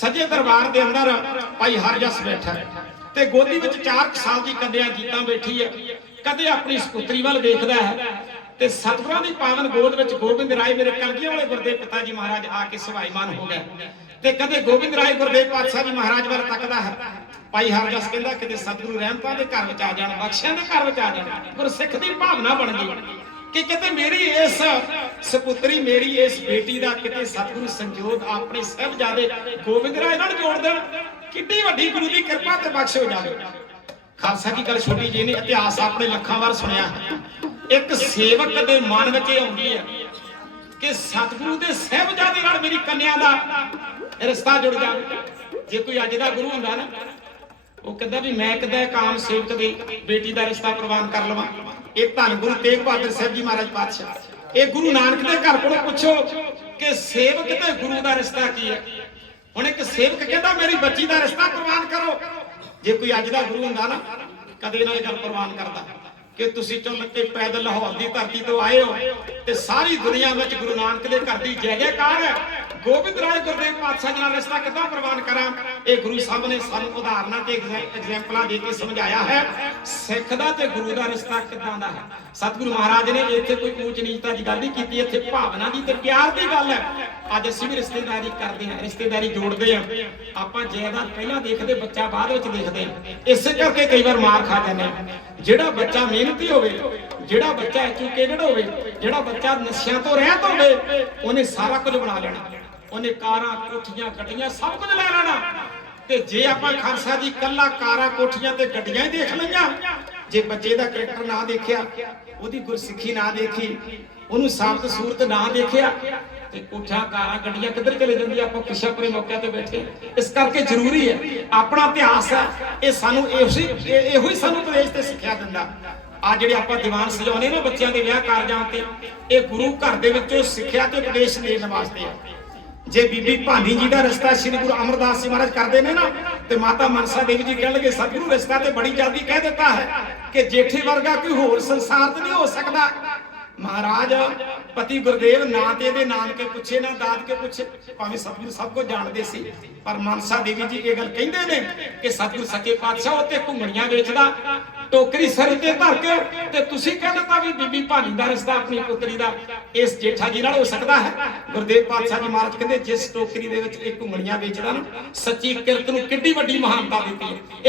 ਸਜੇ ਦਰਬਾਰ ਦੇ ਅੰਦਰ ਭਾਈ ਹਰਜਸ ਬੈਠਾ ਹੈ ਤੇ ਗੋਦੀ ਵਿੱਚ 4 ਸਾਲ ਦੀ ਕੰਨਿਆ ਜੀਤਾਂ ਬੈਠੀ ਹੈ। ਕਦੇ ਆਪਣੀ ਸੁਪੁੱਤਰੀ ਵੱਲ ਵੇਖਦਾ ਹੈ ਤੇ ਸਤਿਗੁਰਾਂ ਦੀ ਪਾਵਨ ਗੋਦ ਵਿੱਚ ਗੋਬਿੰਦ ਰਾਏ ਮੇਰੇ ਕਲਗੀਆਂ ਵਾਲੇ ਗੁਰਦੇਵ ਪਿਤਾ ਜੀ ਮਹਾਰਾਜ ਆ ਕੇ ਸਵਾਈਮਾਨ ਹੋ ਗਏ। ਤੇ ਕਦੇ ਗੋਬਿੰਦ ਰਾਏ ਗੁਰਦੇਵ ਪਾਤਸ਼ਾਹ ਜੀ ਮਹਾਰਾਜ ਵੱਲ ਤੱਕਦਾ ਹੈ। ਭਾਈ ਹਰਜਸ ਕਹਿੰਦਾ ਕਿਤੇ ਸਤਿਗੁਰੂ ਰਹਿਮਤਾਂ ਦੇ ਘਰ ਵਿੱਚ ਆ ਜਾਣ, ਬਖਸ਼ਿਆਂ ਦੇ ਘਰ ਵਿੱਚ ਆ ਜਾਣ, ਗੁਰਸਿੱਖ ਦੀ ਭਾਵਨਾ ਬਣ ਗਈ। ਕਿ ਕਿਤੇ ਮੇਰੀ ਇਸ ਸੁਪੁੱਤਰੀ, ਮੇਰੀ ਇਸ ਬੇਟੀ ਦਾ ਕਿਤੇ ਸਤਿਗੁਰੂ ਸੰਜੋਗ ਆਪਣੇ ਸਹਿਬਜ਼ਾਦੇ ਗੋਬਿੰਦ ਰਾਏ ਨਾਲ ਜੋੜ ਦੇਣ। ਕਿੰਨੀ ਵੱਡੀ ਗੁਰੂ ਦੀ ਕਿਰਪਾ ਤੇ ਬਖਸ਼ ਹੋ ਜਾਵੇ। ਖਾਲਸਾ ਕੀ ਗੱਲ ਛੋਟੀ ਜੀ ਨੇ, ਇਤਿਹਾਸ ਆਪਣੇ ਲੱਖਾਂ ਵਾਰ ਸੁਣਿਆ। ਇੱਕ ਸੇਵਕ ਦੇ ਮਨ ਵਿੱਚ ਇਹ ਆਉਂਦੀ ਹੈ ਕਿ ਸਤਿਗੁਰੂ ਦੇ ਸਹਿਬਜ਼ਾਦੇ ਨਾਲ ਮੇਰੀ ਕੰਨਿਆ ਦਾ ਰਿਸ਼ਤਾ ਜੁੜ ਜਾਵੇ ਜੇ ਕੋਈ ਅੱਜ ਦਾ ਗੁਰੂ ਹੁੰਦਾ ਨਾ, ਉਹ ਕਹਿੰਦਾ ਵੀ ਮੈਂ ਕਿਦਾਂ ਕਾਮ ਸੇਵਕ ਦੀ ਬੇਟੀ ਦਾ ਰਿਸ਼ਤਾ ਪ੍ਰਵਾਨ ਕਰ ਲਵਾਂ। ਇਹ ਧੰਨ ਗੁਰੂ ਤੇਗ ਬਹਾਦਰ ਸਾਹਿਬ ਜੀ ਮਹਾਰਾਜ ਪਾਤਸ਼ਾਹ। ਇਹ ਗੁਰੂ ਨਾਨਕ ਦੇ ਘਰ ਕੋਲੋਂ ਪੁੱਛੋ ਕਿ ਸੇਵਕ ਤੇ ਗੁਰੂ ਦਾ ਰਿਸ਼ਤਾ ਕੀ ਹੈ? ਹੁਣ ਇੱਕ ਸੇਵਕ ਕਹਿੰਦਾ, ਮੇਰੀ ਬੱਚੀ ਦਾ ਰਿਸ਼ਤਾ ਪ੍ਰਵਾਨ ਕਰੋ। ਜੇ ਕੋਈ ਅੱਜ ਦਾ ਗੁਰੂ ਹੁੰਦਾ ਨਾ, ਕਦੇ ਨਾ ਇਹ ਗੱਲ ਪ੍ਰਵਾਨ ਕਰਦਾ ਕਿ ਤੁਸੀਂ ਚੱਲ ਕੇ ਪੈਦਲ ਲਾਹੌਰ ਦੀ ਧਰਤੀ ਤੋਂ ਆਏ ਹੋ ਤੇ ਸਾਰੀ ਦੁਨੀਆ ਵਿੱਚ ਗੁਰੂ ਨਾਨਕ ਦੇ ਘਰ ਦੀ ਜੈ ਜੈਕਾਰ ਹੈ ਗੋਬਿੰਦ ਰਾਏ ਗੁਰਦੇਵ ਪਾਤਸ਼ਾਹ ਜੀ ਨਾਲ ਰਿਸ਼ਤਾ ਕਿੱਦਾਂ ਪ੍ਰਵਾਨ ਕਰਾਂ? ਇਹ ਗੁਰੂ ਸਾਹਿਬ ਨੇ ਸਾਨੂੰ ਉਦਾਹਰਨਾਂ ਤੇ ਐਗਜ਼ੈਂਪਲਾਂ ਦੇ ਕੇ ਸਮਝਾਇਆ ਹੈ। ਸਿੱਖ ਦਾ ਤੇ ਗੁਰੂ ਦਾ ਰਿਸ਼ਤਾ ਕਿੱਦਾਂ ਦਾ ਹੈ? ਸਤਿਗੁਰੂ ਮਹਾਰਾਜ ਨੇ ਇੱਥੇ ਕੋਈ ਊਚ ਨੀਚਤਾ ਦੀ ਗੱਲ ਨਹੀਂ ਕੀਤੀ, ਇੱਥੇ ਭਾਵਨਾ ਦੀ ਤੇ ਪਿਆਰ ਦੀ ਗੱਲ ਹੈ। ਅੱਜ ਅਸੀਂ ਵੀ ਰਿਸ਼ਤੇਦਾਰੀ ਕਰਦੇ ਹਾਂ, ਰਿਸ਼ਤੇਦਾਰੀ ਜੋੜਦੇ ਹਾਂ। ਆਪਾਂ ਜਾਇਦਾਦ ਪਹਿਲਾਂ ਦੇਖਦੇ, ਬੱਚਾ ਬਾਅਦ ਵਿੱਚ ਦੇਖਦੇ ਹਾਂ। ਇਸੇ ਕਰਕੇ ਕਈ ਵਾਰ ਮਾਰ ਖਾ ਜਾਂਦੇ ਹਾਂ। ਜਿਹੜਾ ਬੱਚਾ ਮਿਹਨਤੀ ਹੋਵੇ, ਜਿਹੜਾ ਬੱਚਾ ਐਜੂਕੇਟਡ ਹੋਵੇ, ਜਿਹੜਾ ਬੱਚਾ ਨਸ਼ਿਆਂ ਤੋਂ ਰਹਿਤ ਹੋਵੇ, ਉਹਨੇ ਸਾਰਾ ਕੁਝ ਬਣਾ ਲੈਣਾ। ਉਹਨੇ ਕਾਰਾਂ, ਕੋਠੀਆਂ, ਗੱਡੀਆਂ ਸਭ ਕੁਝ ਲੈ ਲੈਣਾ। ਤੇ ਜੇ ਆਪਾਂ ਖਾਲਸਾ ਜੀ ਕੱਲਾ ਕਾਰਾਂ, ਕੋਠੀਆਂ ਤੇ ਗੱਡੀਆਂ ਹੀ ਦੇਖ ਲਈਆਂ, ਜੇ ਬੱਚੇ ਦਾ ਕਰੈਕਟਰ ਨਾ ਦੇਖਿਆ, ਉਹਦੀ ਗੁਰਸਿੱਖੀ ਨਾ ਦੇਖੀ, ਉਹਨੂੰ ਸਾਬਤ ਸੂਰਤ ਨਾ ਦੇਖਿਆ, ਤੇ ਕੋਠਾ, ਕਾਰਾਂ, ਗੱਡੀਆਂ ਕਿੱਧਰ ਚਲੇ ਜਾਂਦੀ ਆਪਾਂ ਖੁਸ਼ਾਪਰੇ ਮੌਕਿਆਂ ਤੇ ਬੈਠੇ। ਇਸ ਕਰਕੇ ਜ਼ਰੂਰੀ ਹੈ, ਆਪਣਾ ਇਤਿਹਾਸ ਹੈ, ਇਹ ਸਾਨੂੰ ਇਹੋ ਹੀ ਇਹੋ ਹੀ ਸਾਨੂੰ ਉਪਦੇਸ਼ ਤੇ ਸਿੱਖਿਆ ਦਿੰਦਾ। ਆ ਜਿਹੜੇ ਆਪਾਂ ਦੀਵਾਨ ਸਜਾਉਨੇ ਨਾ ਬੱਚਿਆਂ ਦੇ ਵਿਆਹ ਕਾਰਜਾਂ ਤੇ, ਇਹ ਗੁਰੂ ਘਰ ਦੇ ਵਿੱਚੋਂ ਸਿੱਖਿਆ ਤੇ ਉਪਦੇਸ਼ ਦੇਣ ਵਾਸਤੇ ਆ ਜੇ ਬੀਬੀ ਭਾਨੀ ਜੀ ਦਾ ਰਸਤਾ ਸ੍ਰੀ ਗੁਰੂ ਅਮਰਦਾਸ ਜੀ ਮਹਾਰਾਜ ਕਰਦੇ ਨੇ ਨਾ, ਤੇ ਮਾਤਾ ਮਨਸਾ ਦੇਵੀ ਜੀ ਕਹਿਣਗੇ ਸਤਿਗੁਰੂ ਰਿਸ਼ਤਾ ਤੇ ਬੜੀ ਜਲਦੀ ਕਹਿ ਦਿੱਤਾ ਹੈ ਕਿ ਜੇਠੇ ਵਰਗਾ ਕੋਈ ਹੋਰ ਸੰਸਾਰ ਤੇ ਨਹੀਂ ਹੋ ਸਕਦਾ। ਮਹਾਰਾਜ, ਪਤੀ ਗੁਰਦੇਵ, ਨਾਂ ਤੇ ਇਹਦੇ ਨਾਨਕੇ ਪੁੱਛੇ, ਨਾ ਦਾਦ ਪੁੱਛੇ। ਭਾਵੇਂ ਸਤਿਗੁਰੂ ਸਭ ਕੁਝ ਜਾਣਦੇ ਸੀ, ਪਰ ਮਨਸਾ ਦੇਵੀ ਜੀ ਇਹ ਗੱਲ ਕਹਿੰਦੇ ਨੇ ਕਿ ਸਤਿਗੁਰੂ ਸੱਚੇ ਪਾਤਸ਼ਾਹ ਉੱਤੇ ਘੁੰਗਣੀਆਂ ਵੇਚਦਾ, ਟੋਕਰੀ ਸਿਰ ਤੇ ਧਰ ਕੇ, ਤੇ ਤੁਸੀਂ ਕਹਿ ਦਿੱਤਾ ਵੀ ਬੀਬੀ ਭਾਨੀ ਦਾ ਰਿਸ਼ਤਾ ਆਪਣੀ ਪੁੱਤਰੀ ਦਾ, ਇਸ ਜੇਠਾ ਜੀ ਨਾਲ ਹੋ ਸਕਦਾ ਹੈ? ਗੁਰਦੇਵ ਪਾਤਸ਼ਾਹ ਜੀ ਮਹਾਰਾਜ ਕਹਿੰਦੇ, ਜਿਸ ਟੋਕਰੀ ਦੇ ਵਿੱਚ ਇਹ ਘੁੰਗਣੀਆਂ ਵੇਚਦਾ ਨਾ, ਸੱਚੀ ਕਿਰਤ ਨੂੰ ਕਿੱਡੀ ਵੱਡੀ ਮਹਾਨਤਾ ਦਿੱਤੀ ਹੈ।